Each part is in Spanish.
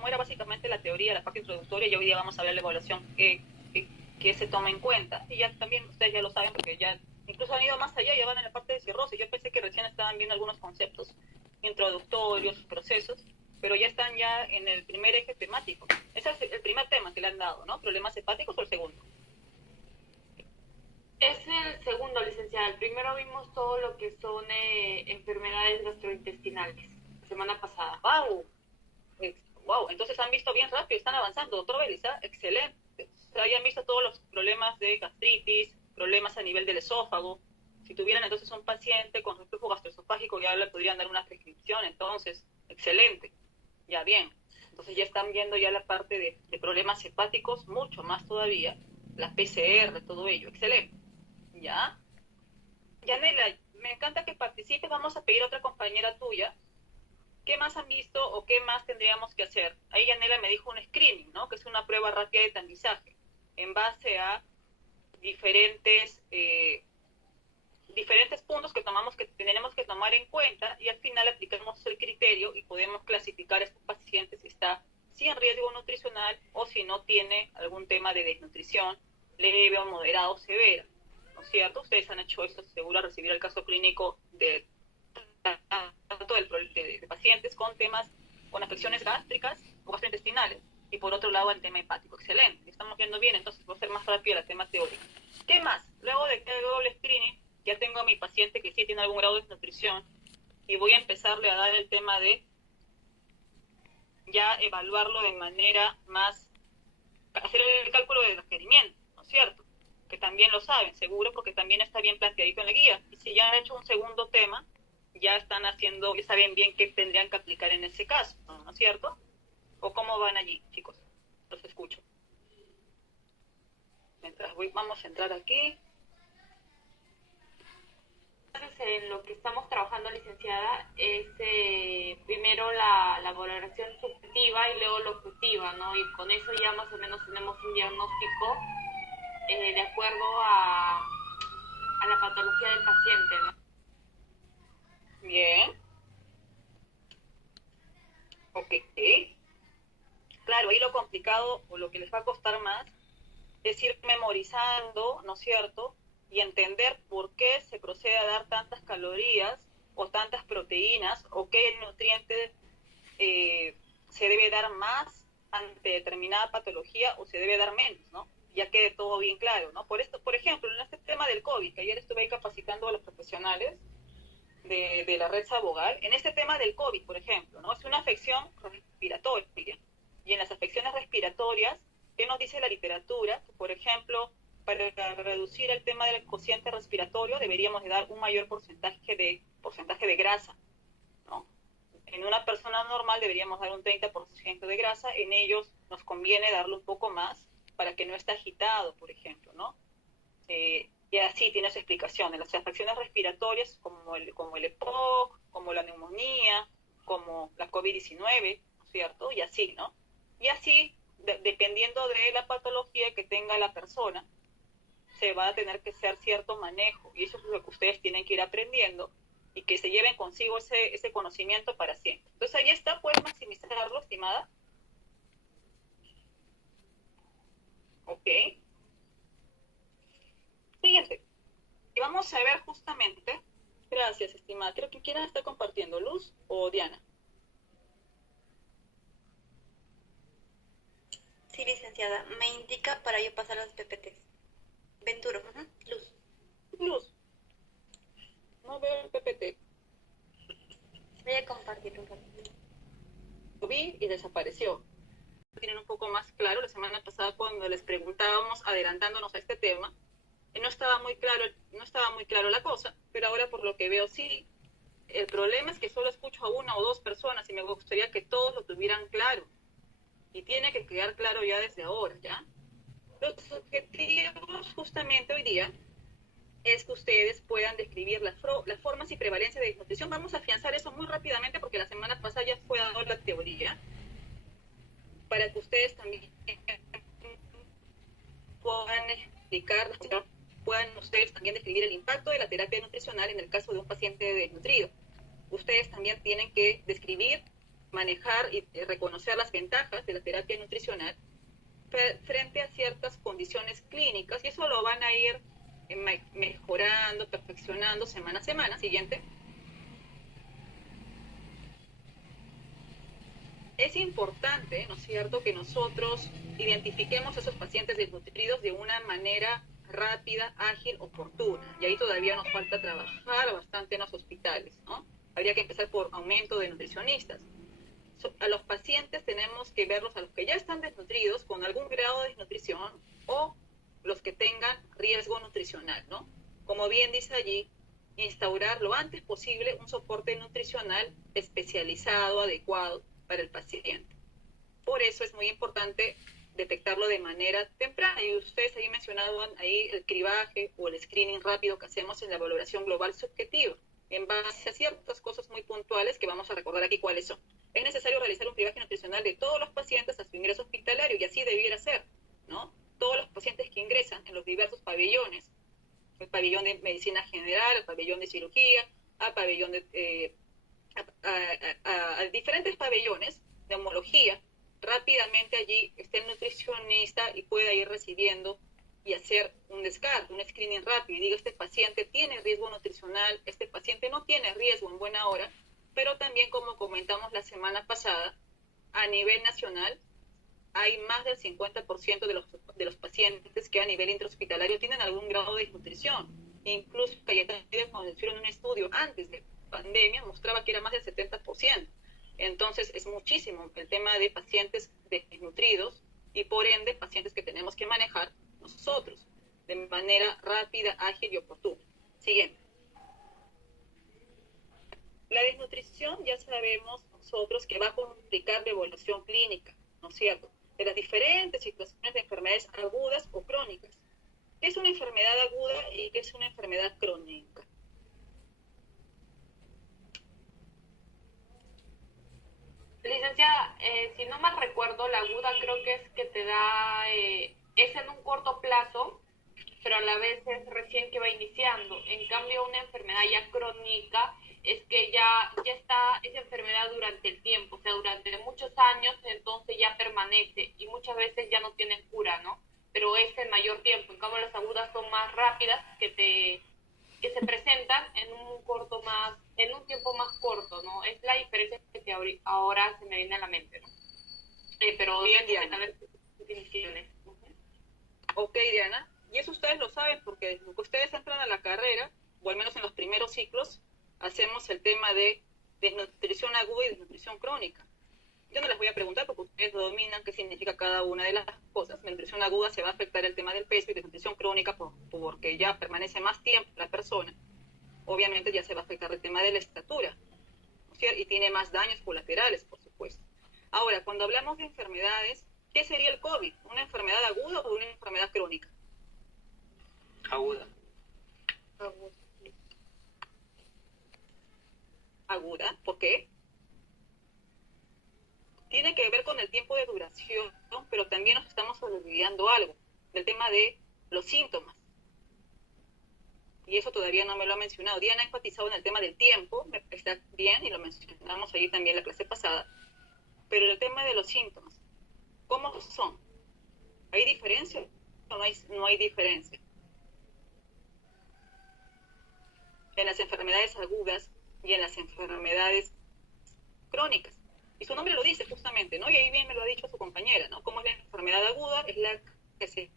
cómo era básicamente la teoría, la parte introductoria, y hoy día vamos a ver la evaluación que se toma en cuenta. Y ya también ustedes ya lo saben porque ya incluso han ido más allá, ya van en la parte de cirrosis. Yo pensé que recién estaban viendo algunos conceptos introductorios, procesos, pero ya están ya en el primer eje temático. Ese es el primer tema que le han dado, ¿no? ¿Problemas hepáticos o el segundo? Es el segundo, licenciada. El primero vimos todo lo que son enfermedades gastrointestinales, la semana pasada. ¡Wow! Wow, entonces han visto bien rápido, están avanzando, doctor Belisa, excelente. O sea, ya han visto todos los problemas de gastritis, problemas a nivel del esófago. Si tuvieran entonces un paciente con reflujo gastroesofágico, ya le podrían dar una prescripción, entonces, excelente, ya bien. Entonces ya están viendo ya la parte de problemas hepáticos, mucho más todavía, la PCR, todo ello, excelente. ¿Ya? Yanela, me encanta que participes, vamos a pedir a otra compañera tuya. ¿Qué más han visto o qué más tendríamos que hacer? Ahí Yanela me dijo un screening, ¿no? Que es una prueba rápida de tamizaje en base a diferentes, diferentes puntos que tenemos que tomar en cuenta y al final aplicamos el criterio y podemos clasificar a estos pacientes si está sin riesgo nutricional o si no tiene algún tema de desnutrición leve o moderado o severa, ¿no es cierto? Ustedes han hecho eso seguro al recibir el caso clínico de tanto de pacientes con temas, con afecciones gástricas o gastrointestinales, y por otro lado el tema hepático. Excelente, estamos viendo bien, entonces voy a ser más rápido el tema teórico. ¿Qué más? Luego de que hago el screening, ya tengo a mi paciente que sí tiene algún grado de desnutrición y voy a empezarle a dar el tema de ya evaluarlo de manera más, hacer el cálculo de requerimiento, ¿no es cierto? Que también lo saben, seguro, porque también está bien planteadito en la guía. Y si ya han hecho un segundo tema, ya están haciendo, ya saben bien qué tendrían que aplicar en ese caso, ¿no es cierto? ¿O cómo van allí, chicos? Los escucho. Mientras vamos a entrar aquí. Entonces, en lo que estamos trabajando, licenciada, es primero la valoración subjetiva y luego la objetiva, ¿no? Y con eso ya más o menos tenemos un diagnóstico de acuerdo a la patología del paciente, ¿no? Bien. Ok. Claro, ahí lo complicado o lo que les va a costar más es ir memorizando, ¿no es cierto? Y entender por qué se procede a dar tantas calorías o tantas proteínas o qué nutrientes se debe dar más ante determinada patología o se debe dar menos, ¿no? Ya quede todo bien claro, ¿no? Por esto, por ejemplo, en este tema del COVID, que ayer estuve capacitando a los profesionales de la red Sabogal, en este tema del COVID, por ejemplo, ¿no? Es una afección respiratoria. Y en las afecciones respiratorias, ¿qué nos dice la literatura? Que, por ejemplo, para reducir el tema del cociente respiratorio deberíamos de dar un mayor porcentaje de grasa, ¿no? En una persona normal deberíamos dar un 30% de grasa, en ellos nos conviene darle un poco más para que no esté agitado, por ejemplo, ¿no? Y así tiene su explicación. En las afecciones respiratorias, como el EPOC, como la neumonía, como la COVID-19, ¿no es cierto? Y así, ¿no? Y así, dependiendo de la patología que tenga la persona, se va a tener que hacer cierto manejo. Y eso es lo que ustedes tienen que ir aprendiendo y que se lleven consigo ese conocimiento para siempre. Entonces ahí está, puedes maximizarlo, estimada. Ok. Siguiente. Y vamos a ver justamente, gracias, estimada. Creo que quién está compartiendo, Luz o Diana. Sí, licenciada. Me indica para yo pasar los PPTs. Venturo. Luz. Luz, no veo el PPT. Voy a compartir un ratito. Lo vi y desapareció. Tienen un poco más claro, la semana pasada cuando les preguntábamos, adelantándonos a este tema, no estaba muy claro la cosa, pero ahora por lo que veo sí. El problema es que solo escucho a una o dos personas y me gustaría que todos lo tuvieran claro. Y tiene que quedar claro ya desde ahora, ¿ya? Los objetivos justamente hoy día es que ustedes puedan describir las formas y prevalencia de desnutrición. Vamos a afianzar eso muy rápidamente porque la semana pasada ya fue dando la teoría, para que ustedes también puedan explicar, puedan ustedes también describir el impacto de la terapia nutricional en el caso de un paciente desnutrido. Ustedes también tienen que describir manejar y reconocer las ventajas de la terapia nutricional frente a ciertas condiciones clínicas, y eso lo van a ir mejorando, perfeccionando semana a semana. Siguiente. Es importante, ¿no es cierto?, que nosotros identifiquemos a esos pacientes desnutridos de una manera rápida, ágil, oportuna. Y ahí todavía nos falta trabajar bastante en los hospitales, ¿no? Habría que empezar por aumento de nutricionistas. A los pacientes tenemos que verlos, a los que ya están desnutridos con algún grado de desnutrición o los que tengan riesgo nutricional, ¿no? Como bien dice allí, instaurar lo antes posible un soporte nutricional especializado, adecuado para el paciente. Por eso es muy importante detectarlo de manera temprana, y ustedes ahí mencionaban ahí el cribaje o el screening rápido que hacemos en la valoración global subjetiva, en base a ciertas cosas muy puntuales que vamos a recordar aquí cuáles son. Es necesario realizar un cribaje nutricional de todos los pacientes a su ingreso hospitalario, y así debiera ser, ¿no? Todos los pacientes que ingresan en los diversos pabellones, el pabellón de medicina general, el pabellón de cirugía, al pabellón de a diferentes pabellones de homología, rápidamente allí esté el nutricionista y pueda ir recibiendo y hacer un descarte, un screening rápido, y diga, este paciente tiene riesgo nutricional, este paciente no tiene riesgo en buena hora. Pero también, como comentamos la semana pasada, a nivel nacional hay más del 50% de los pacientes que a nivel intrahospitalario tienen algún grado de desnutrición. Incluso Cayetano, cuando hicieron un estudio antes de pandemia, mostraba que era más del 70%. Entonces es muchísimo el tema de pacientes desnutridos, y por ende pacientes que tenemos que manejar nosotros de manera rápida, ágil y oportuna. Siguiente. La desnutrición, ya sabemos nosotros que va a complicar la evolución clínica, ¿no es cierto?, de las diferentes situaciones de enfermedades agudas o crónicas. ¿Qué es una enfermedad aguda y qué es una enfermedad crónica? Licenciada, si no mal recuerdo, la aguda creo que es que te da, es en un corto plazo, pero a la vez es recién que va iniciando. En cambio, una enfermedad ya crónica es que ya está esa enfermedad durante el tiempo, o sea, durante muchos años, entonces ya permanece y muchas veces ya no tienen cura, ¿no? Pero es el mayor tiempo. En cambio, las agudas son más rápidas, que se presentan en un tiempo más corto, ¿no? Es la diferencia que ahora se me viene a la mente, ¿no? Pero bien, Diana. Definiciones. Ok, Diana. Y eso ustedes lo saben porque desde que ustedes entran a la carrera, o al menos en los primeros ciclos, hacemos el tema de desnutrición aguda y desnutrición crónica. Yo no les voy a preguntar porque ustedes dominan qué significa cada una de las cosas. Desnutrición aguda se va a afectar el tema del peso, y desnutrición crónica porque ya permanece más tiempo la persona. Obviamente ya se va a afectar el tema de la estatura, ¿no es cierto? Y tiene más daños colaterales, por supuesto. Ahora, cuando hablamos de enfermedades, ¿qué sería el COVID? ¿Una enfermedad aguda o una enfermedad crónica? Aguda. Aguda. ¿Por qué? Tiene que ver con el tiempo de duración, ¿no? Pero también nos estamos olvidando algo, del tema de los síntomas. Y eso todavía no me lo ha mencionado. Diana ha enfatizado en el tema del tiempo, está bien, y lo mencionamos ahí también en la clase pasada. Pero el tema de los síntomas, ¿cómo son? ¿Hay diferencia o no hay diferencia? En las enfermedades agudas y en las enfermedades crónicas. Y su nombre lo dice justamente, ¿no? Y ahí bien me lo ha dicho su compañera, ¿no? Como es la enfermedad aguda, es la que se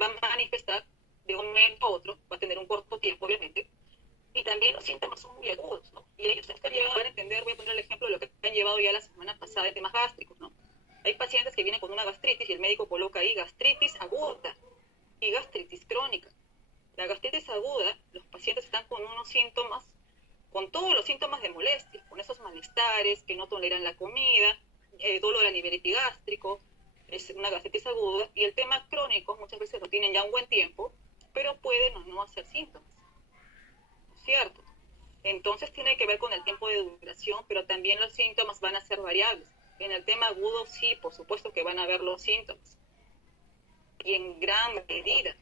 va a manifestar de un momento a otro, va a tener un corto tiempo, obviamente, y también los síntomas son muy agudos, ¿no? Y ellos están llegando a entender, voy a poner el ejemplo de lo que han llevado ya la semana pasada de temas gástricos, ¿no? Hay pacientes que vienen con una gastritis y el médico coloca ahí gastritis aguda y gastritis crónica. La gastritis aguda, los pacientes están con unos síntomas, con todos los síntomas de molestia, con esos malestares, que no toleran la comida, dolor a nivel epigástrico, es una gastritis aguda, y el tema crónico muchas veces lo tienen ya un buen tiempo, pero pueden o no hacer síntomas, ¿cierto? Entonces tiene que ver con el tiempo de duración, pero también los síntomas van a ser variables. En el tema agudo sí, por supuesto que van a haber los síntomas, y en gran medida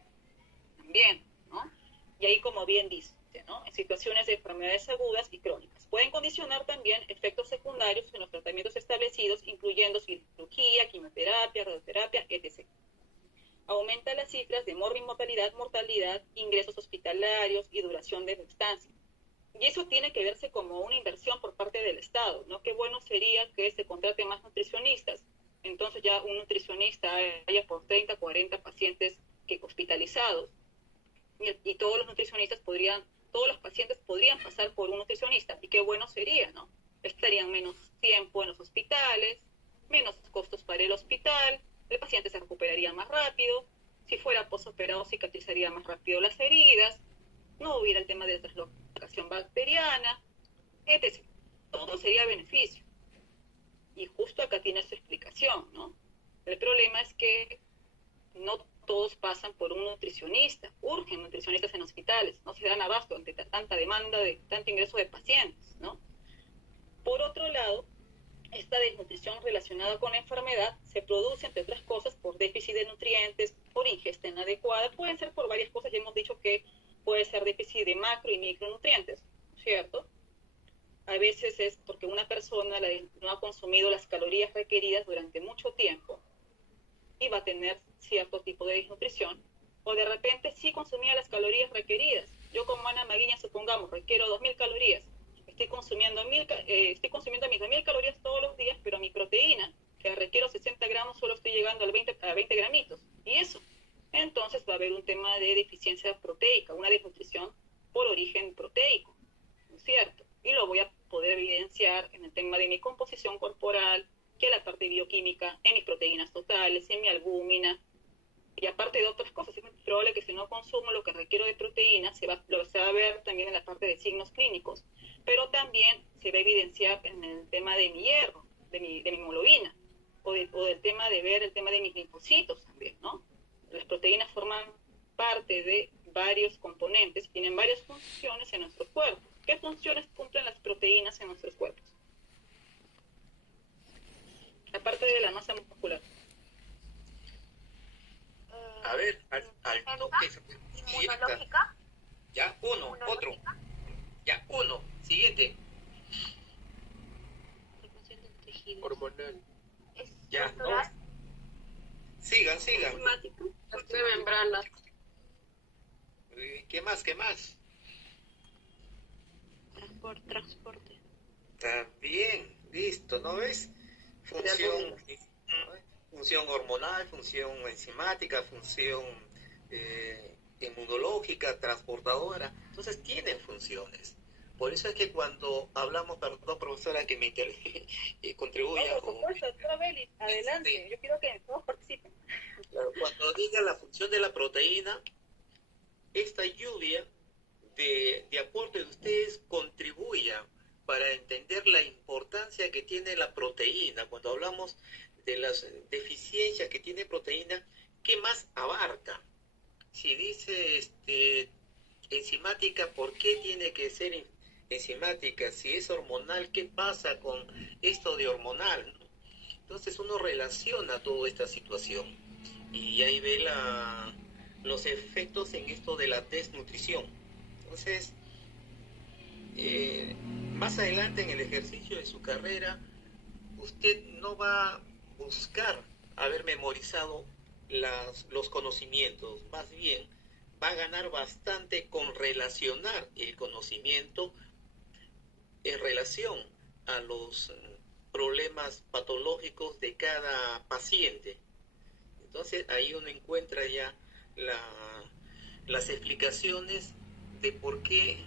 también, ¿no? Y ahí, como bien dice, ¿no?, en situaciones de enfermedades agudas y crónicas. pueden condicionar también efectos secundarios en los tratamientos establecidos, incluyendo cirugía, quimioterapia, radioterapia, etc. Aumenta las cifras de mortalidad, ingresos hospitalarios y duración de la estancia. Y eso tiene que verse como una inversión por parte del Estado, ¿no? Qué bueno sería que se contrate más nutricionistas. Entonces ya un nutricionista haya por 30, 40 pacientes hospitalizados. Y todos los nutricionistas todos los pacientes podrían pasar por un nutricionista. Y qué bueno sería, ¿no? Estarían menos tiempo en los hospitales, menos costos para el hospital, el paciente se recuperaría más rápido, si fuera posoperado cicatrizaría más rápido las heridas, no hubiera el tema de la translocación bacteriana, etc. Todo sería beneficio. Y justo acá tiene su explicación, ¿no? El problema es que no todos pasan por un nutricionista, urgen nutricionistas en hospitales, no se dan abasto ante tanta demanda, de tanto ingreso de pacientes, ¿no? Por otro lado, esta desnutrición relacionada con la enfermedad se produce, entre otras cosas, por déficit de nutrientes, por ingesta inadecuada, pueden ser por varias cosas, ya hemos dicho que puede ser déficit de macro y micronutrientes, ¿cierto? A veces es porque una persona no ha consumido las calorías requeridas durante mucho tiempo y va a tener cierto tipo de desnutrición, o de repente sí consumía las calorías requeridas. Yo como Ana Maguiña, supongamos, requiero 2.000 calorías, estoy consumiendo mis 2.000 calorías todos los días, pero mi proteína, que requiero 60 gramos, solo estoy llegando a 20 gramitos. Y eso, entonces va a haber un tema de deficiencia proteica, una desnutrición por origen proteico, ¿no es cierto? Y lo voy a poder evidenciar en el tema de mi composición corporal, que la parte bioquímica, en mis proteínas totales, en mi albúmina, y aparte de otras cosas. Es muy probable que si no consumo lo que requiero de proteínas, se va a ver también en la parte de signos clínicos, pero también se va a evidenciar en el tema de mi hierro, de mi hemoglobina, o del tema de ver el tema de mis linfocitos también, ¿no? Las proteínas forman parte de varios componentes, tienen varias funciones en nuestros cuerpos. ¿Qué funciones cumplen las proteínas en nuestros cuerpos? Aparte de la masa muscular. A ver, al toque. Inmunológica. Ya, uno, otro. Ya, uno. Siguiente. Hormonal. Ya, dos. Sigan. De membranas. ¿Qué más? Transporte. Está bien, listo, ¿no ves? Función hormonal, función enzimática, función inmunológica, transportadora. Entonces tienen funciones. Por eso es que cuando hablamos, perdón, profesora, que me contribuya. No, por supuesto, doctora Belli, adelante. Yo quiero que todos participen. Claro, cuando diga la función de la proteína, esta lluvia de aporte de ustedes contribuya para entender la importancia que tiene la proteína. Cuando hablamos de las deficiencias que tiene proteína, ¿qué más abarca? Si dice enzimática, ¿por qué tiene que ser enzimática? Si es hormonal, ¿qué pasa con esto de hormonal? Entonces uno relaciona toda esta situación y ahí ve los efectos en esto de la desnutrición. Entonces, más adelante en el ejercicio de su carrera, usted no va a buscar haber memorizado los conocimientos, más bien va a ganar bastante con relacionar el conocimiento en relación a los problemas patológicos de cada paciente. Entonces ahí uno encuentra ya las explicaciones de por qué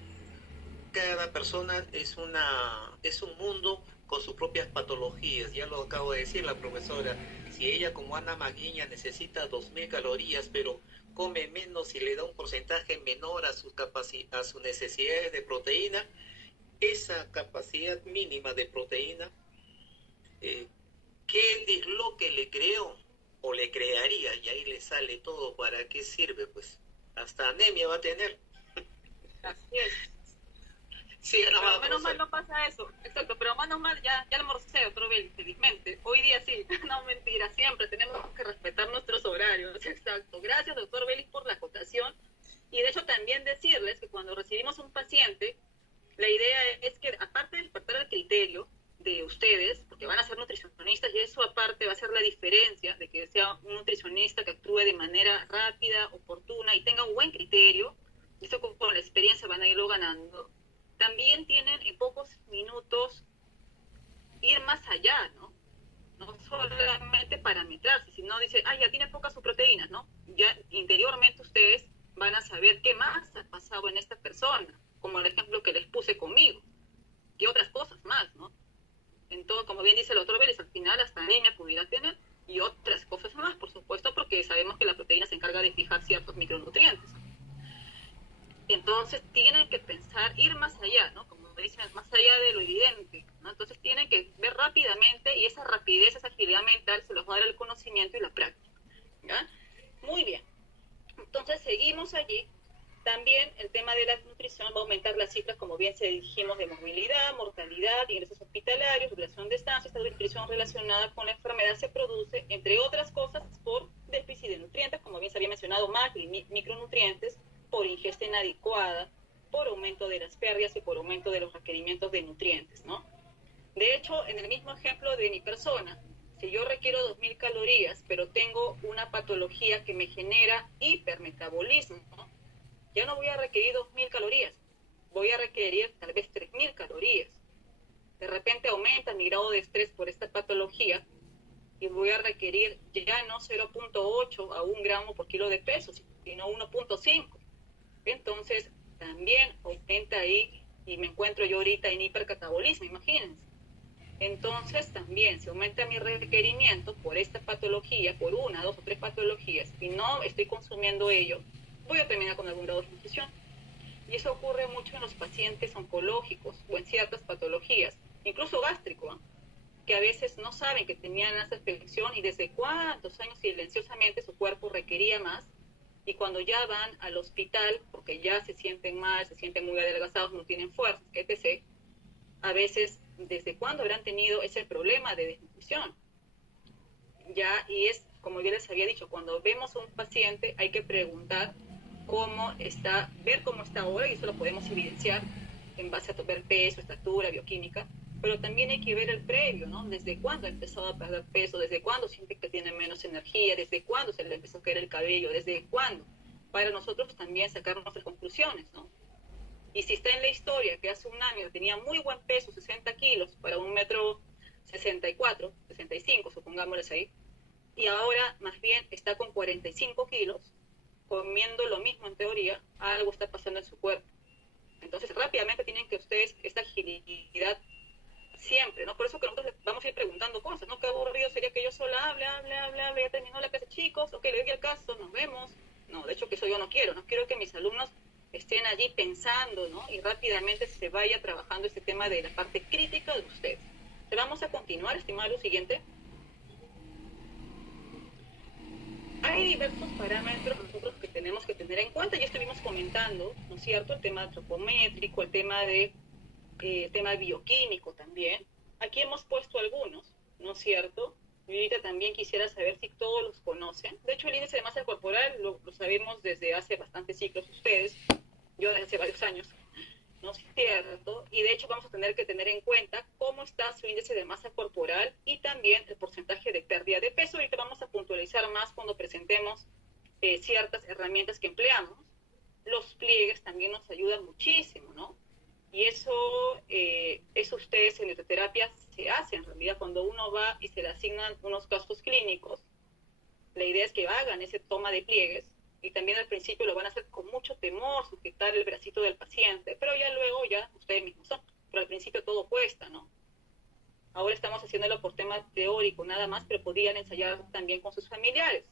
cada persona es un mundo con sus propias patologías. Ya lo acabo de decir la profesora, si ella como Ana Maguiña necesita 2.000 calorías, pero come menos y le da un porcentaje menor a sus necesidades de proteína, esa capacidad mínima de proteína, ¿qué disloque le creó o le crearía? Y ahí le sale todo. ¿Para qué sirve? Pues hasta anemia va a tener. Así es. Sí, pero menos mal no pasa eso. Exacto, pero menos mal ya lo almorcé, doctor Belli, felizmente. Hoy día sí, no mentira, siempre tenemos que respetar nuestros horarios. Exacto. Gracias, doctor Belli, por la acotación. Y de hecho también decirles que cuando recibimos un paciente, La idea es que, aparte de despertar el criterio de ustedes, porque van a ser nutricionistas, y eso aparte va a ser la diferencia de que sea un nutricionista que actúe de manera rápida, oportuna y tenga un buen criterio, y eso con la experiencia van a irlo ganando. También tienen en pocos minutos ir más allá, ¿no? No solamente parametrarse, sino dice, ah, ya tiene pocas sus proteínas, ¿no? Ya interiormente ustedes van a saber qué más ha pasado en esta persona, como el ejemplo que les puse conmigo, y otras cosas más, ¿no? Entonces, como bien dice el otro Vélez, al final hasta anemia pudiera tener, y otras cosas más, por supuesto, porque sabemos que la proteína se encarga de fijar ciertos micronutrientes. Entonces tienen que pensar, ir más allá, ¿no? Como dicen, más allá de lo evidente, ¿no? Entonces tienen que ver rápidamente, y esa rapidez, esa agilidad mental se los va a dar el conocimiento y la práctica, ¿ya? Muy bien. Entonces seguimos allí. También el tema de la nutrición va a aumentar las cifras, como bien se dijimos, de movilidad, mortalidad, ingresos hospitalarios, duración de estancia. Esta nutrición relacionada con la enfermedad se produce, entre otras cosas, por déficit de nutrientes, como bien se había mencionado, macro y micronutrientes, por ingesta inadecuada, por aumento de las pérdidas y por aumento de los requerimientos de nutrientes, ¿no? De hecho, en el mismo ejemplo de mi persona, si yo requiero 2.000 calorías, pero tengo una patología que me genera hipermetabolismo, ¿no? Ya no voy a requerir 2.000 calorías, voy a requerir tal vez 3.000 calorías. De repente aumenta mi grado de estrés por esta patología y voy a requerir ya no 0.8 a 1 gramo por kilo de peso, sino 1.5. Entonces también aumenta ahí, y me encuentro yo ahorita en hipercatabolismo, imagínense. Entonces también se aumenta mi requerimiento por esta patología, por 1, 2 o 3 patologías, y no estoy consumiendo ello, voy a terminar con algún grado de nutrición. Y eso ocurre mucho en los pacientes oncológicos o en ciertas patologías, incluso gástrico, ¿eh? Que a veces no saben que tenían esa afección y desde cuántos años silenciosamente su cuerpo requería más, y cuando ya van al hospital porque ya se sienten mal, se sienten muy adelgazados, no tienen fuerzas, etc., a veces desde cuándo habrán tenido ese problema de desnutrición. Ya, y es como yo les había dicho, cuando vemos a un paciente hay que preguntar cómo está, ver cómo está ahora, y eso lo podemos evidenciar en base a ver peso, estatura, bioquímica, pero también hay que ver el previo, ¿no? Desde cuándo ha empezado a perder peso, desde cuándo siente que tiene menos energía, desde cuándo se le empezó a caer el cabello, desde cuándo, para nosotros también sacar nuestras conclusiones, ¿no? Y si está en la historia que hace un año tenía muy buen peso, 60 kilos, para 1,64 m, 65, supongámosles ahí, y ahora más bien está con 45 kilos, comiendo lo mismo en teoría, algo está pasando en su cuerpo. Entonces rápidamente tienen que ustedes esta agilidad siempre, ¿no? Por eso que nosotros vamos a ir preguntando cosas, ¿no? Qué aburrido sería que yo sola hable, ya terminó la clase, chicos, ok, le doy el caso, nos vemos. No, de hecho que eso yo no quiero que mis alumnos estén allí pensando, ¿no? Y rápidamente se vaya trabajando este tema de la parte crítica de ustedes. Te vamos a continuar, estimado, lo siguiente. Hay diversos parámetros nosotros que tenemos que tener en cuenta, ya estuvimos comentando, ¿no es cierto?, el tema antropométrico, el tema bioquímico también. Aquí hemos puesto algunos, ¿no es cierto? Y ahorita también quisiera saber si todos los conocen. De hecho, el índice de masa corporal lo sabemos desde hace bastantes ciclos ustedes, yo desde hace varios años, ¿no es cierto? Y de hecho vamos a tener que tener en cuenta cómo está su índice de masa corporal y también el porcentaje de pérdida de peso. Ahorita vamos a puntualizar más cuando presentemos ciertas herramientas que empleamos. Los pliegues también nos ayudan muchísimo, ¿no? Y eso ustedes en nutriterapia se hace en realidad cuando uno va y se le asignan unos casos clínicos. La idea es que hagan ese toma de pliegues, y también al principio lo van a hacer con mucho temor, sujetar el bracito del paciente, pero ya luego ya ustedes mismos son. Pero al principio todo cuesta, ¿no? Ahora estamos haciéndolo por tema teórico nada más, pero podrían ensayar también con sus familiares.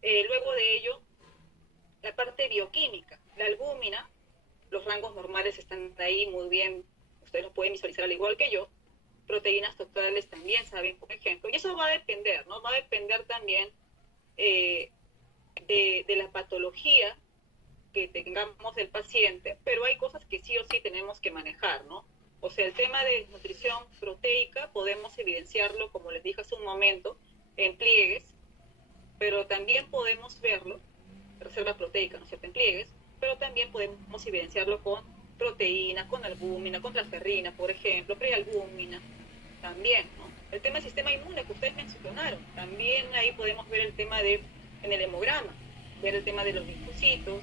Luego de ello, la parte bioquímica, la albúmina, los rangos normales están ahí muy bien, ustedes lo pueden visualizar al igual que yo. Proteínas totales también saben, por ejemplo, y eso va a depender, ¿no? Va a depender también de la patología que tengamos del paciente, pero hay cosas que sí o sí tenemos que manejar, ¿no? O sea, el tema de nutrición proteica podemos evidenciarlo, como les dije hace un momento, en pliegues, pero también podemos verlo, reserva proteica, ¿no es cierto?, en pliegues, pero también podemos evidenciarlo con proteína, con albúmina, con transferrina, por ejemplo, prealbúmina, también, ¿no? El tema del sistema inmune que ustedes mencionaron, también ahí podemos ver el tema en el hemograma, ver el tema de los linfocitos.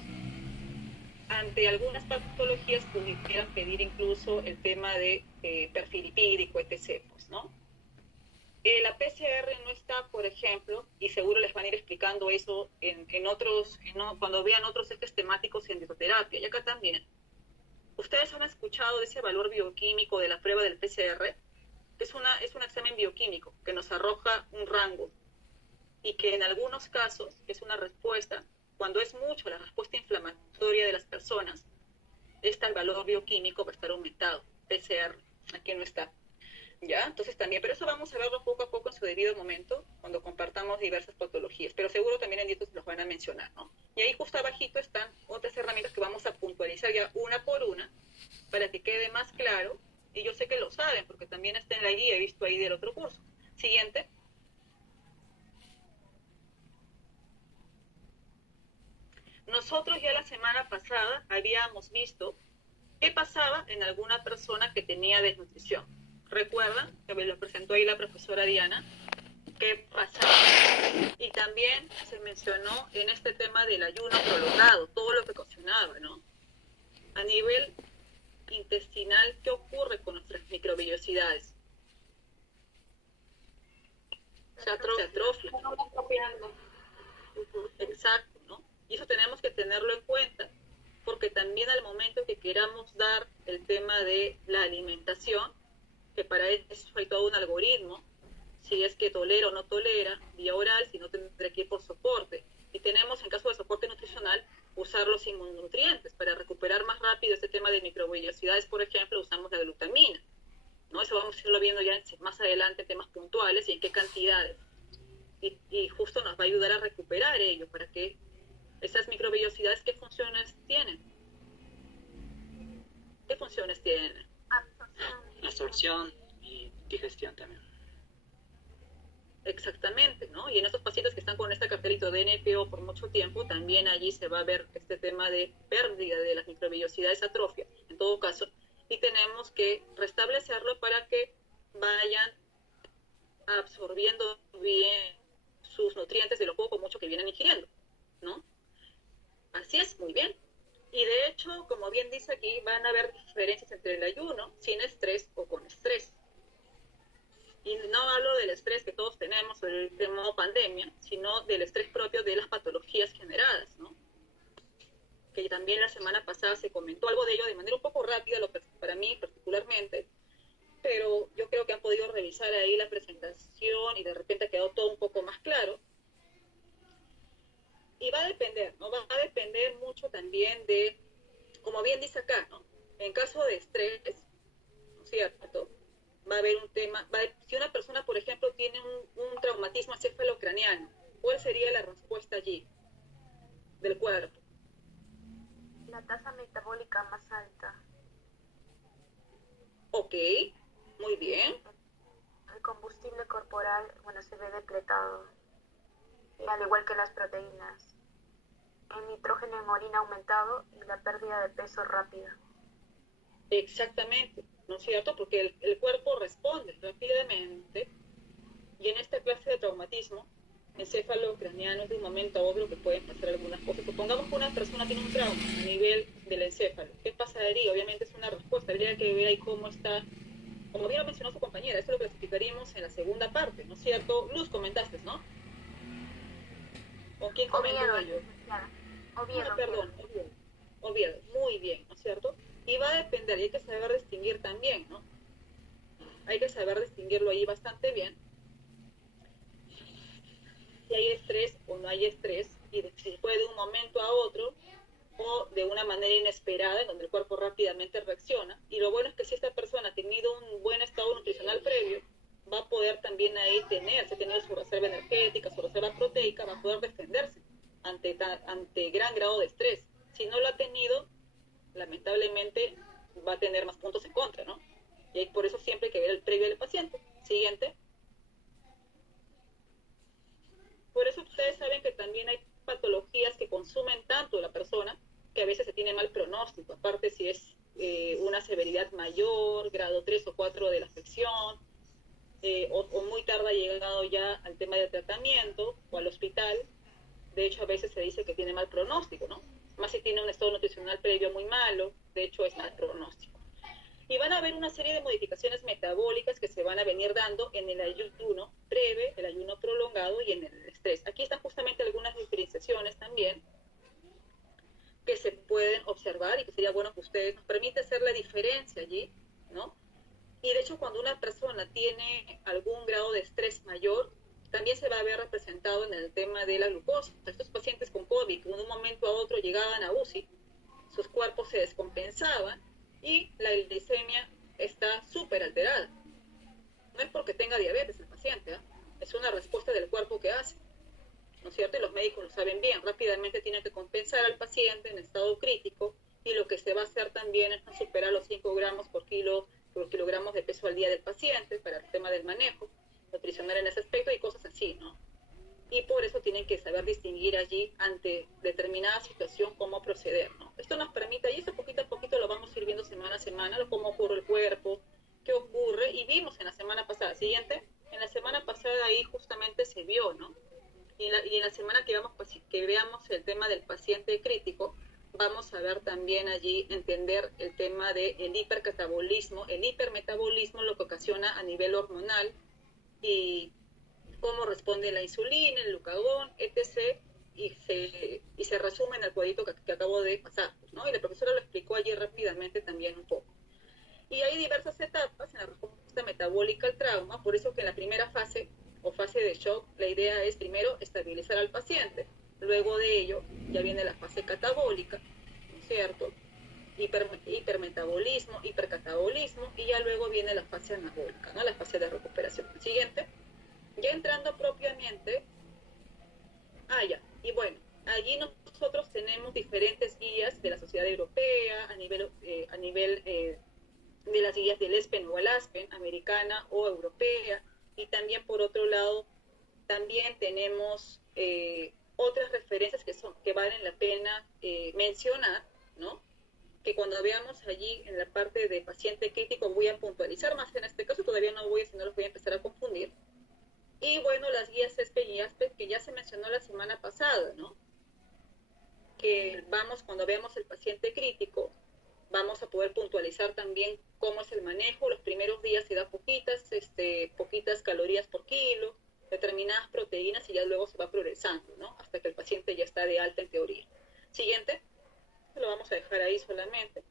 Ante algunas patologías pudieran pedir incluso el tema de perfil lipídico, etc., pues, ¿no? La PCR no está, por ejemplo, y seguro les van a ir explicando eso cuando vean otros ejes temáticos en dietoterapia, y acá también. Ustedes han escuchado de ese valor bioquímico de la prueba del PCR, que es un examen bioquímico que nos arroja un rango, y que en algunos casos es una respuesta, cuando es mucho la respuesta inflamatoria de las personas, el valor bioquímico va a estar aumentado. PCR, aquí no está. ¿Ya? Entonces también, pero eso vamos a verlo poco a poco en su debido momento, cuando compartamos diversas patologías, pero seguro también en dietos los van a mencionar, ¿no? Y ahí justo abajito están otras herramientas que vamos a puntualizar ya una por una, para que quede más claro, y yo sé que lo saben, porque también está en la guía, he visto ahí del otro curso. Siguiente. Nosotros ya la semana pasada habíamos visto qué pasaba en alguna persona que tenía desnutrición. ¿Recuerdan? Que me lo presentó ahí la profesora Diana. ¿Qué pasaba? Y también se mencionó en este tema del ayuno prolongado, todo lo que ocasionaba, ¿no? A nivel intestinal, ¿qué ocurre con nuestras microvellosidades? Se atrofian. Exacto, ¿no? Y eso tenemos que tenerlo en cuenta, porque también al momento que queramos dar el tema de la alimentación, que para eso hay todo un algoritmo, si es que tolera o no tolera, vía oral, si no tendrá que ir por soporte. Y tenemos, en caso de soporte nutricional, usar los inmunonutrientes para recuperar más rápido este tema de microvellosidades. Por ejemplo, usamos la glutamina, ¿no? Eso vamos a irlo viendo ya más adelante, temas puntuales y en qué cantidades. Y justo nos va a ayudar a recuperar ello, para que esas microvellosidades, ¿qué funciones tienen? ¿Qué funciones tienen? Absorción y digestión también. Exactamente, ¿no? Y en estos pacientes que están con esta cartelito de NPO por mucho tiempo, también allí se va a ver este tema de pérdida de las microvellosidades, atrofia, en todo caso, y tenemos que restablecerlo para que vayan absorbiendo bien sus nutrientes de lo poco o mucho que vienen ingiriendo, ¿no? Así es, muy bien. Y de hecho, como bien dice aquí, van a haber diferencias entre el ayuno sin estrés o con estrés. Y no hablo del estrés que todos tenemos del modo pandemia, sino del estrés propio de las patologías generadas, ¿no? Que también la semana pasada se comentó algo de ello de manera un poco rápida, para mí particularmente, pero yo creo que han podido revisar ahí la presentación y de repente ha quedado todo un poco más claro. Y va a depender, ¿no? Va a depender mucho también de, como bien dice acá, ¿no? En caso de estrés, ¿no es cierto? Va a haber un tema, si una persona, por ejemplo, tiene un traumatismo encefalocraneano, ¿cuál sería la respuesta allí del cuerpo? La tasa metabólica más alta. Ok, muy bien. El combustible corporal, bueno, se ve depletado. Y al igual que las proteínas. El nitrógeno en orina aumentado y la pérdida de peso rápida. Exactamente, ¿no es cierto? Porque el cuerpo responde rápidamente, y en esta clase de traumatismo encefalocraneano es de un momento a otro que pueden pasar algunas cosas. Supongamos que una persona tiene un trauma a nivel del encéfalo. ¿Qué pasaría? Obviamente es una respuesta. Habría que ver ahí cómo está, como bien lo mencionó su compañera, esto lo clasificaríamos en la segunda parte, ¿no es cierto? Luz, comentaste, ¿no? ¿Con quién comentó ello? Oviedo. Perdón, Oviedo. Muy bien, ¿no es cierto? Y va a depender, y hay que saber distinguir también, ¿no? Hay que saber distinguirlo ahí bastante bien. Si hay estrés o no hay estrés, y si fue de un momento a otro, o de una manera inesperada, en donde el cuerpo rápidamente reacciona. Y lo bueno es que si esta persona ha tenido un buen estado nutricional previo, va a poder también ahí si ha tenido su reserva energética, su reserva proteica, va a poder defenderse ante gran grado de estrés. Si no lo ha tenido, lamentablemente va a tener más puntos en contra, ¿no? Y por eso siempre hay que ver el previo del paciente. Siguiente. Por eso ustedes saben que también hay patologías que consumen tanto la persona que a veces se tiene mal pronóstico, aparte si es una severidad mayor, grado 3 o 4 de la afección, o muy tarde ha llegado ya al tema del tratamiento o al hospital. De hecho, a veces se dice que tiene mal pronóstico, ¿no? Más si tiene un estado nutricional previo muy malo, de hecho es mal pronóstico. Y van a haber una serie de modificaciones metabólicas que se van a venir dando en el ayuno breve, el ayuno prolongado y en el estrés. Aquí están justamente algunas diferenciaciones también que se pueden observar y que sería bueno que ustedes nos permiten hacer la diferencia allí, ¿no? Y de hecho, cuando una persona tiene algún grado de estrés mayor, también se va a ver representado en el tema de la glucosa. Estos pacientes con COVID, que de un momento a otro llegaban a UCI, sus cuerpos se descompensaban y la glicemia está súper alterada. No es porque tenga diabetes el paciente, ¿eh? Es una respuesta del cuerpo que hace, ¿no es cierto? Y los médicos lo saben bien, rápidamente tienen que compensar al paciente en estado crítico, y lo que se va a hacer también es no superar los 5 gramos por kilogramos de peso al día del paciente para el tema del manejo nutricional en ese aspecto y cosas así, ¿no? Y por eso tienen que saber distinguir allí ante determinada situación cómo proceder, ¿no? Esto nos permite, y esto poquito a poquito lo vamos a ir viendo semana a semana, cómo ocurre el cuerpo, qué ocurre, y vimos en la semana pasada, siguiente, en la semana pasada ahí justamente se vio, ¿no? Y en la semana que veamos el tema del paciente crítico, vamos a ver también allí, entender el tema del hipercatabolismo, el hipermetabolismo, lo que ocasiona a nivel hormonal, y cómo responde la insulina, el glucagón, etc., y se resume en el cuadrito que acabo de pasar, ¿no? Y la profesora lo explicó ayer rápidamente también un poco. Y hay diversas etapas en la respuesta metabólica al trauma, por eso que en la primera fase, o fase de shock, la idea es primero estabilizar al paciente, luego de ello ya viene la fase catabólica, ¿no es cierto?, hipermetabolismo, hipercatabolismo, y ya luego viene la fase anabólica, ¿no?, la fase de recuperación. Siguiente, ya entrando propiamente, y bueno, allí nosotros tenemos diferentes guías de la Sociedad Europea, a nivel de las guías del ESPEN o el ASPEN, americana o europea, y también por otro lado, también tenemos otras referencias que valen la pena mencionar, ¿no? Que cuando veamos allí en la parte de paciente crítico voy a puntualizar más, en este caso todavía no voy a, sino los voy a empezar a confundir. Y bueno, las guías ESPEN y ASPEN que ya se mencionó la semana pasada, ¿no? Que cuando veamos el paciente crítico, vamos a poder puntualizar también cómo es el manejo. Los primeros días se da poquitas calorías por kilo, determinadas proteínas, y ya luego se va progresando, ¿no? Hasta que el paciente ya está de alta en teoría. Siguiente, lo vamos a dejar ahí solamente.